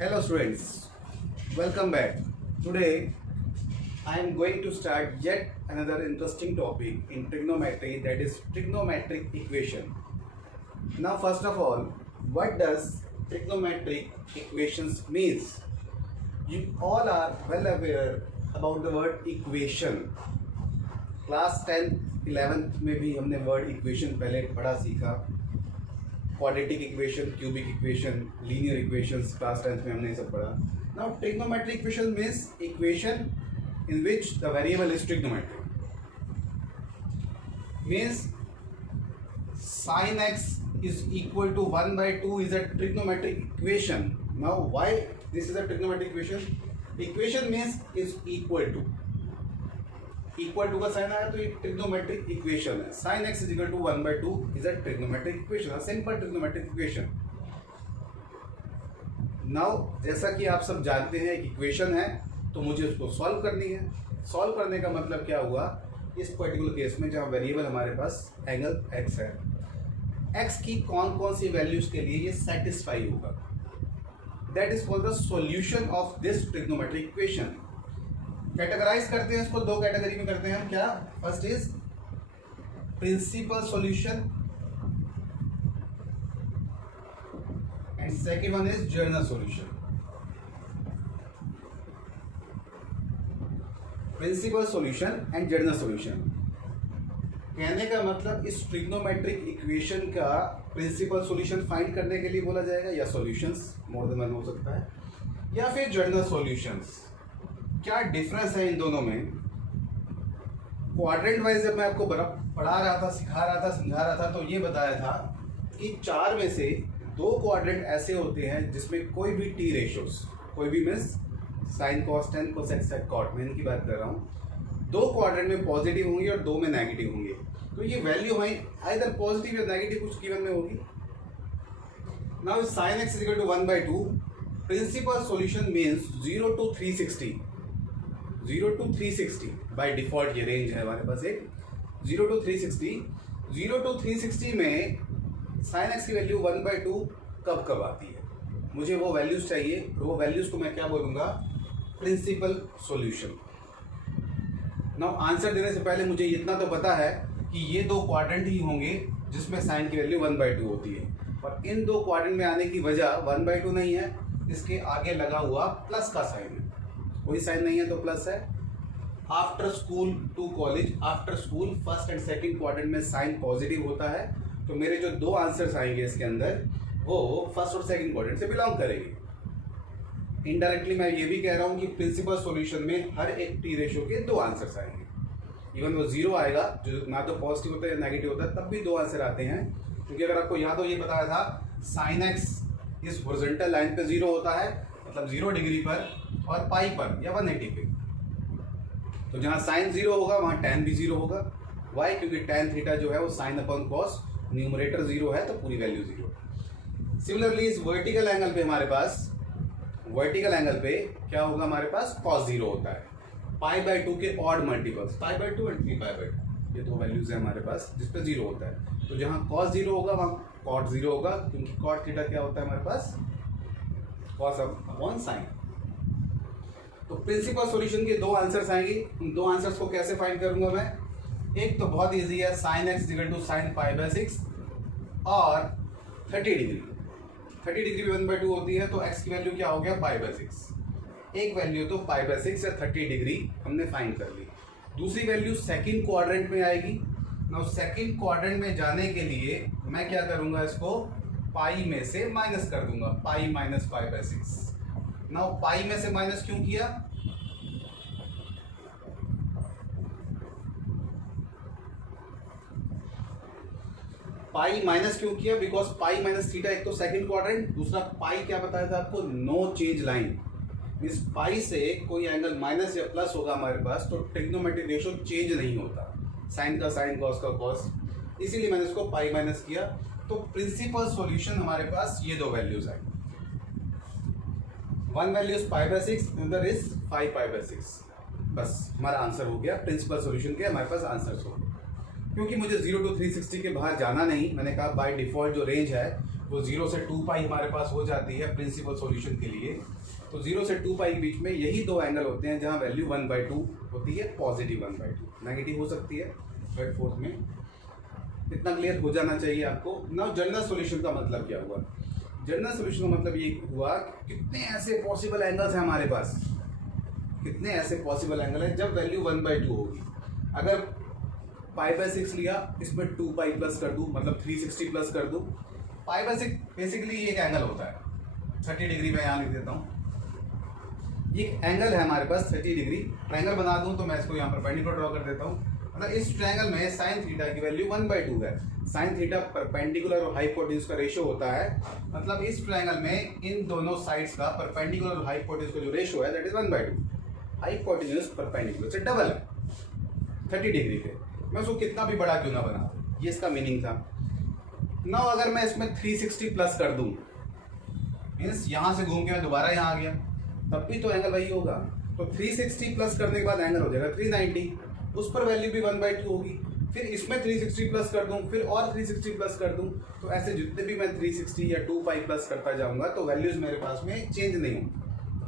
Hello students, welcome back. Today I am going to start yet another interesting topic in trigonometry, that is trigonometric equation. Now first of all, what does trigonometric equations means? You all are well aware about the word equation. Class 10th 11th में भी हमने word equation पहले पढ़ा सीखा. Quadratic equation, cubic equation, linear equations class 10th में हमने ये सब पढ़ा. Now trigonometric equation means equation in which the variable is trigonometric. Means sin x is equal to 1/2 is a trigonometric equation. Now why this is a trigonometric equation? Equation means is equal to का sign आया तो ये trigonometric equation है. sin x is equal to 1/2 is a trigonometric equation, a simple trigonometric equation. Now जैसा कि आप सब जानते हैं एक इक्वेशन है तो मुझे उसको सॉल्व करनी है. सॉल्व करने का मतलब क्या हुआ, इस पर्टिकुलर केस में जहाँ वेरिएबल हमारे पास एंगल x है, x की कौन कौन सी वैल्यूज के लिए ये सेटिस्फाई होगा, that is for the solution of this trigonometric equation. Categorise करते हैं इसको, दो कैटेगरी में करते हैं हम. क्या? First is principal solution and second one is general solution. Principal solution and general solution कहने का मतलब इस ट्रिग्नोमेट्रिक इक्वेशन का प्रिंसिपल सॉल्यूशन फाइंड करने के लिए बोला जाएगा, या सॉल्यूशंस मोर देन वन हो सकता है, या फिर जर्नल सॉल्यूशंस. क्या डिफरेंस है इन दोनों में? क्वाड्रेंट वाइज जब मैं आपको पढ़ा रहा था, सिखा रहा था, समझा रहा था, तो ये बताया था कि चार में से दो क्वाड्रेंट ऐसे होते हैं जिसमें कोई भी टी रेशियोज, कोई भी means sine cos tan cosec sec cot, मैं इनकी बात कर रहा हूँ, दो क्वाड्रेंट में पॉजिटिव होंगे और दो में नेगेटिव होंगे. तो ये वैल्यू हमारी आइदर पॉजिटिव या नेगेटिव कुछ गिवन में होगी. Now sine x is equal to 1/2. Principal solution means 0 to 360. 0 to 360 by default ये रेंज है हमारे पास एक 0 to 360. 0 to 360 में साइन एक्स की वैल्यू 1/2 कब कब आती है, मुझे वो वैल्यूज चाहिए. वो वैल्यूज को मैं क्या बोलूँगा? Principal solution. नाउ आंसर देने से पहले मुझे इतना तो पता है कि ये दो क्वाड्रेंट ही होंगे जिसमें साइन की वैल्यू 1/2 होती है, और इन दो क्वाड्रेंट में आने की वजह 1/2 नहीं है, इसके आगे लगा हुआ प्लस का साइन है. कोई साइन नहीं है तो प्लस है. After school to college, after school first and second quadrant में साइन पॉजिटिव होता है, तो मेरे जो दो आंसर्स आएंगे इसके अंदर वो फर्स्ट और सेकंड क्वाड्रेंट से बिलोंग करेंगे. इनडायरेक्टली मैं ये भी कह रहा हूँ कि प्रिंसिपल सॉल्यूशन में हर एक टी रेशियो के दो आंसर्स आएंगे. इवन वो जीरो आएगा जो ना तो पॉजिटिव होता है या नेगेटिव होता है, तब भी दो आंसर आते हैं. क्योंकि अगर आपको याद हो, ये बताया था साइन एक्स इस हॉरिजॉन्टल लाइन पे जीरो होता है, मतलब 0 डिग्री पर, और पाई पर या 180 पे. तो जहाँ साइन जीरो होगा वहाँ टैन भी जीरो होगा. वाई? क्योंकि टैन थीटा जो है वो sine upon cos, numerator zero है तो पूरी वैल्यू जीरो. सिमिलरली इस वर्टिकल एंगल पे हमारे पास, वर्टिकल एंगल पे क्या होगा, हमारे पास कॉस जीरो होता है. π/2 के ऑड मल्टीपल्स π/2 एंड 3π/2, ये दो वैल्यूज है हमारे पास जिस पे जीरो होता है. तो जहाँ कॉस जीरो होगा वहाँ कॉट जीरो होगा, क्योंकि कॉट थीटा क्या होता है हमारे पास, कॉस अपॉन साइन. तो प्रिंसिपल सॉल्यूशन के दो आंसर्स आएंगे. उन दो आंसर्स को कैसे फाइंड करूंगा मैं? एक तो बहुत इजी है, sine X equal to sine π/6 और 30 डिग्री. 30 डिग्री भी 1/2 होती है, तो एक्स की वैल्यू क्या हो गया, π/6. एक वैल्यू तो π/6 या 30 डिग्री हमने फाइंड कर ली. दूसरी वैल्यू सेकंड क्वाड्रेंट में आएगी. नाउ सेकंड क्वाड्रेंट में जाने के लिए मैं क्या करूंगा, इसको पाई में से माइनस कर दूंगा, पाई माइनस π/6. नाउ पाई में से माइनस क्यों किया? पाई माइनस क्यों किया? बिकॉज पाई माइनस थीटा, एक तो सेकंड क्वाड्रेंट, दूसरा पाई क्या बताया था आपको, नो चेंज लाइन. इस पाई से कोई एंगल माइनस या प्लस होगा हमारे पास, तो ट्रिग्नोमेट्रिक रेशियो चेंज नहीं होता, साइन का साइन, कॉस का कॉस, इसीलिए मैंने इसको पाई माइनस किया. तो प्रिंसिपल सॉल्यूशन हमारे पास ये दो वैल्यूज आए. One value is π/6, other is 5π/6. बस हमारा आंसर हो गया. प्रिंसिपल सॉल्यूशन के हमारे पास आंसर हो गया. क्योंकि मुझे 0 to 360 के बाहर जाना नहीं, मैंने कहा बाय डिफॉल्ट जो रेंज है वो 0 से 2 पाई हमारे पास हो जाती है प्रिंसिपल सॉल्यूशन के लिए। तो 0 से 2 पाई के बीच में यही दो एंगल होते हैं जहाँ वैल्यू 1/2 होती है, पॉजिटिव 1/2, नेगेटिव हो सकती है थर्ड फोर्थ में। इतना क्लियर हो जाना चाहिए आपको। नाउ जनरल सॉल्यूशन का मतलब क्या हुआ? जनरल सॉल्यूशन का मतलब ये हुआ कि कितने ऐसे पॉसिबल एंगल्स हैं हमारे पास, कितने ऐसे पॉसिबल एंगल हैं जब वैल्यू 1/2 होगी। अगर π/6 लिया, इसमें 2 पाई प्लस कर दूं, मतलब 360 प्लस कर दूं। π/6 बेसिकली ये एक एंगल होता है 30 डिग्री, में यहाँ लिख देता हूँ। ये एंगल है हमारे पास 30 डिग्री। ट्रायंगल बना दूं तो मैं इसको यहाँ परपेंडिकुलर ड्रॉ कर देता हूँ। मतलब इस ट्रायंगल में साइन थीटा की वैल्यू 1/2 है। साइन थीटा परपेंडिकुलर और हाइपोटेन्यूज का रेशियो होता है। मतलब इस ट्रायंगल में इन दोनों साइड्स का परपेंडिकुलर और हाइपोटेन्यूज का जो रेशियो है दैट इज 1/2। हाइपोटेन्यूज परपेंडिकुलर से डबल है 30 डिग्री पे। मैं उसको कितना भी बड़ा क्यों ना बना, ये इसका मीनिंग था। नाउ अगर मैं इसमें 360 प्लस कर दूं, मीन्स यहां से घूम के मैं दोबारा यहाँ आ गया, तब भी तो एंगल वही होगा। तो 360 प्लस करने के बाद एंगल हो जाएगा 390, उस पर वैल्यू भी 1/2 होगी। फिर इसमें 360 प्लस कर दूं, फिर और 360 प्लस कर दूं, तो ऐसे जितने भी मैं 360 या 2 पाई प्लस करता जाऊंगा तो वैल्यूज मेरे पास में चेंज नहीं होंगी।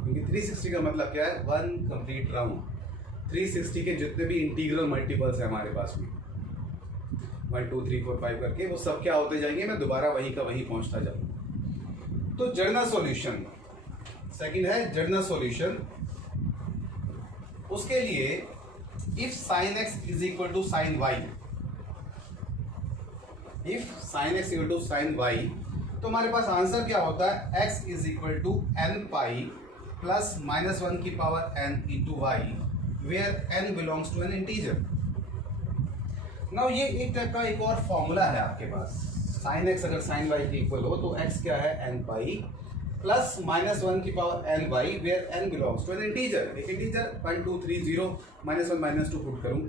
क्योंकि 360 का मतलब क्या है, 1 कंप्लीट राउंड। 360 के जितने भी इंटीग्रल मल्टीपल्स हैं हमारे पास में 1 2 3 4 5 करके, वो सब क्या होते जाएंगे, मैं दोबारा वही का वही पहुंचता जाऊंगा। तो जर्नल सॉल्यूशन सेकंड है, जर्नल सॉल्यूशन। उसके लिए if sin x is equal to sin y, if sin x equal to sin y, तो हमारे पास आंसर क्या होता है, x is equal to n pi plus -1 की power n into y, where n belongs to an integer. Now ये एक type का एक और फॉर्मूला है आपके पास। sin x अगर sin y के इक्वल हो तो x क्या है, n पाई प्लस -1 की power n y, where n belongs to an integer. एक इंटीजर 1 2 3 0 -1 -2 पुट करूं।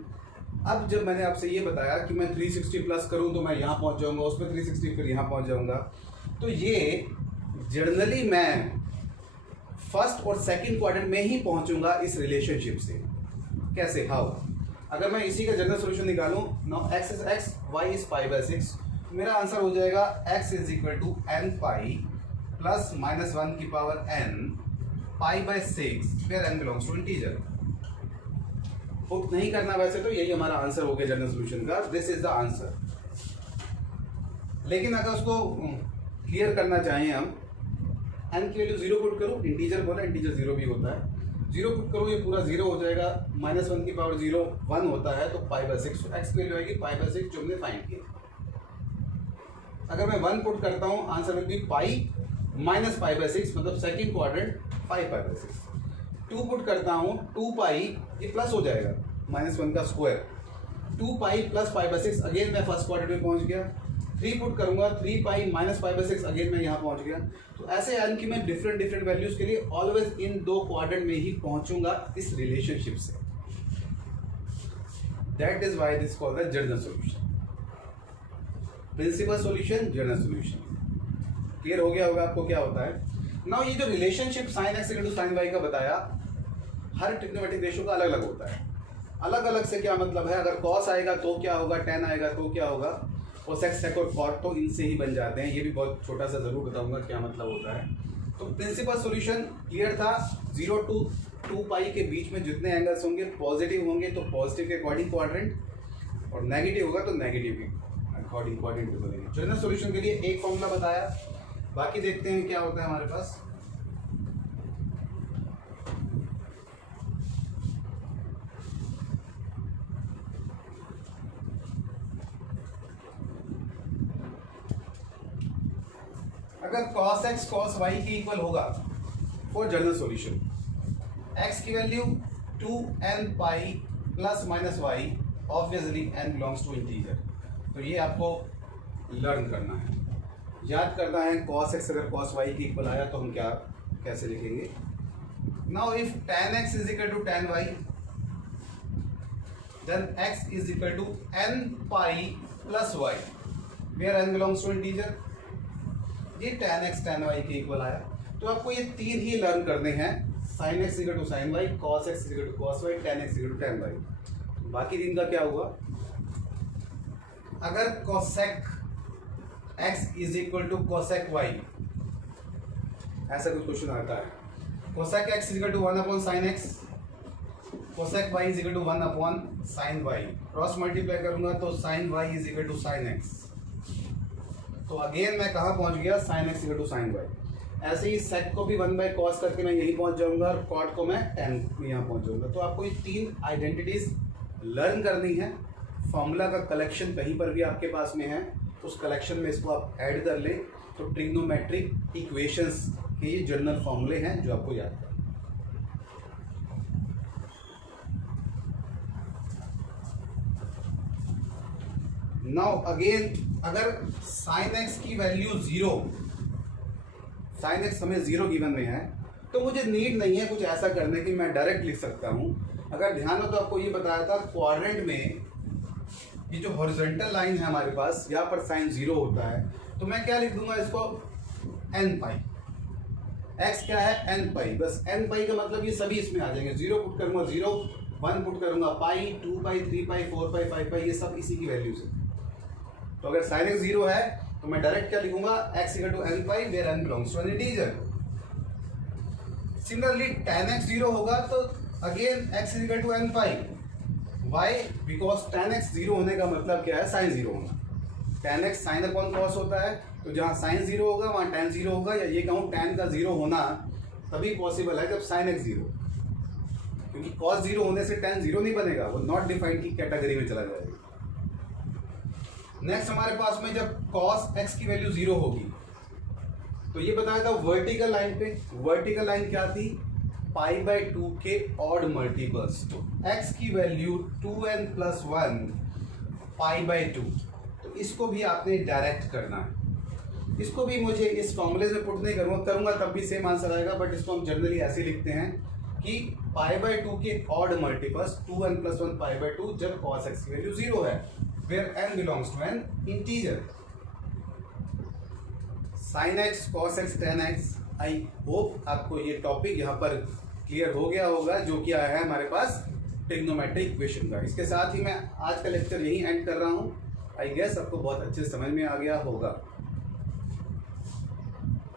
अब जब मैंने आपसे ये बताया कि मैं 360 प्लस करूं तो मैं यहाँ पहुंच जाऊंगा, उस पर 360 फिर यहाँ पहुंच जाऊंगा, तो ये जनरली मैं फर्स्ट और सेकंड क्वाड्रेंट में ही पहुंचूंगा इस रिलेशनशिप से। कैसे, हाउ? अगर मैं इसी का जनरल सॉल्यूशन निकालूं, now x is x, y is π/6, मेरा आंसर हो जाएगा x is equal to n pi plus -1 की power n π/6, where n belongs to integer. Put नहीं करना वैसे तो यही हमारा आंसर हो गया जनरल सॉल्यूशन का, दिस इज द आंसर। लेकिन अगर उसको क्लियर करना चाहें हम, n की वैल्यू 0 पुट करो, इंटीजर बोला, इंटीजर 0 भी होता है, 0 पुट करो, ये पूरा 0 हो जाएगा, -1 की पावर 0 1 होता है, तो π/6, तो x की वैल्यू आएगी π/6 जो हमने फाइंड किया। अगर मैं 1 पुट करता हूँ, answer will be pi minus π/6, मतलब सेकंड क्वाड्रेंट 5π/6। 2 पुट करता हूँ, 2 पाई, ये प्लस हो जाएगा, -1 का स्क्वायर, 2 पाई प्लस π/6, अगेन मैं फर्स्ट क्वाड्रेंट में पहुंच गया। 3 पुट करूंगा, 3 पाई माइनस π/6, अगेन मैं यहाँ पहुंच गया। तो ऐसे यानी कि मैं डिफरेंट वैल्यूज के लिए ऑलवेज इन दो क्वाड्रेंट में ही पहुंचूंगा इस रिलेशनशिप से। That is why this called the general solution. Principal solution, general solution. Clear हो गया होगा आपको क्या होता है। नाउ ये जो relationship sin x equal to sin y का बताया, हर ट्रिग्नोमेट्रिक रेशियो का अलग अलग होता है। अलग अलग से क्या मतलब है, अगर cos आएगा तो क्या होगा, tan आएगा तो क्या होगा, cos x sec और cot तो इनसे ही बन जाते हैं। ये भी बहुत छोटा सा जरूर बताऊंगा क्या मतलब होता है। तो प्रिंसिपल सॉल्यूशन क्लियर था, 0 to 2 पाई के बीच में जितने एंगल्स होंगे पॉजिटिव होंगे तो पॉजिटिव के अकॉर्डिंग क्वाड्रेंट, और नेगेटिव होगा तो नेगेटिव के अकॉर्डिंग क्वाड्रेंट भी बनेंगे। जनरल सॉल्यूशन के लिए एक फॉर्मूला बताया, बाकी देखते हैं क्या होता है हमारे पास। अगर cos x cos y के इक्वल होगा फॉर जनरल सॉल्यूशन, x की value 2n pi plus minus y, obviously n belongs to integer. तो ये आपको लर्न करना है, याद करना है। cos x अगर cos y के इक्वल आया तो हम क्या कैसे लिखेंगे। Now if tan x is equal to tan y, then x is equal to n pi plus y, where n belongs to integer. ये tan x tan y के इक्वल आया, तो आपको ये तीन ही लर्न करने हैं, sin x equal to sin y, cos x equal to cos y, tan x equal to tan y। बाकी दिन का क्या हुआ, अगर cosec x is equal to cosec y, ऐसा कुछ क्वेश्चन आता है। Cosec x is equal to 1 upon sine x, cosec y is equal to 1 upon sine y, cross multiply करूंगा तो sine y is equal to sine x। तो again मैं कहाँ पहुंच गया, sine x equal to sine y। ऐसे ही सेक को भी 1 बाय कॉस करके मैं यही पहुंच जाऊंगा और कॉट को मैं tan में यहाँ पहुंच जाऊंगा। तो आपको ये 3 आइडेंटिटीज लर्न करनी है। फॉर्मूला का कलेक्शन कहीं पर भी आपके पास में है, उस कलेक्शन में इसको आप ऐड कर लें तो ट्रिग्नोमेट्रिक इक्वेशंस के ये जनरल फॉर्मूले हैं जो आपको याद है। नाउ अगेन अगर साइन एक्स की वैल्यू 0, साइन एक्स हमें 0 गिवन में है तो मुझे नीड नहीं है कुछ ऐसा करने की, मैं डायरेक्ट लिख सकता हूं। अगर ध्यान हो तो आपको ये बताया था क्वाड्रेंट में ये जो हॉरिजॉन्टल लाइन है हमारे पास, यहाँ पर साइन 0 होता है तो मैं क्या लिख दूंगा इसको n पाई। x क्या है n पाई, बस n पाई का मतलब ये सभी इसमें आ जाएंगे। 0 पुट करूंगा 0, 1 पुट करूंगा पाई, 2 पाई, 3 पाई, 4 पाई, 5 पाई, ये सब इसी की वैल्यूज है। तो अगर साइन x 0 है तो मैं डायरेक्ट क्या लिखूंगा, x equal to n pi where n belongs to an integer. Similarly tan x 0 होगा तो again x equal to n pi. Why? Because tan x 0 होने का मतलब क्या है, साइन 0 होना। tan x sine upon cos होता है, तो जहाँ साइन 0 होगा वहाँ tan 0 होगा, या ये कहूँ tan का 0 होना तभी पॉसिबल है जब साइन x 0, क्योंकि cos 0 होने से tan 0 नहीं बनेगा, वो नॉट डिफाइंड की कैटेगरी में चला जाएगा। नेक्स्ट हमारे पास में जब cos x की वैल्यू 0 होगी तो ये बताया था वर्टिकल लाइन पे, वर्टिकल लाइन क्या थी, पाई बाय 2 के ऑड मल्टीपल्स। तो x की value 2n plus 1 pi by 2, तो इसको भी आपने डायरेक्ट करना है। इसको भी मुझे इस फॉर्मूले में पुट नहीं करूँगा तब भी सेम आंसर आएगा, बट इसको हम जनरली ऐसे लिखते हैं कि पाई बाय 2 के odd multiples 2n plus 1 pi by 2 जब cos x की वैल्यू 0 है, where n belongs to an integer। sin x, cos x, tan x। I hope आपको ये टॉपिक यहाँ पर क्लियर हो गया होगा, जो कि आया है हमारे पास ट्रिग्नोमेट्रिक इक्वेशन का। इसके साथ ही मैं आज का लेक्चर यहीं एंड कर रहा हूँ। आई गेस आपको बहुत अच्छे समझ में आ गया होगा।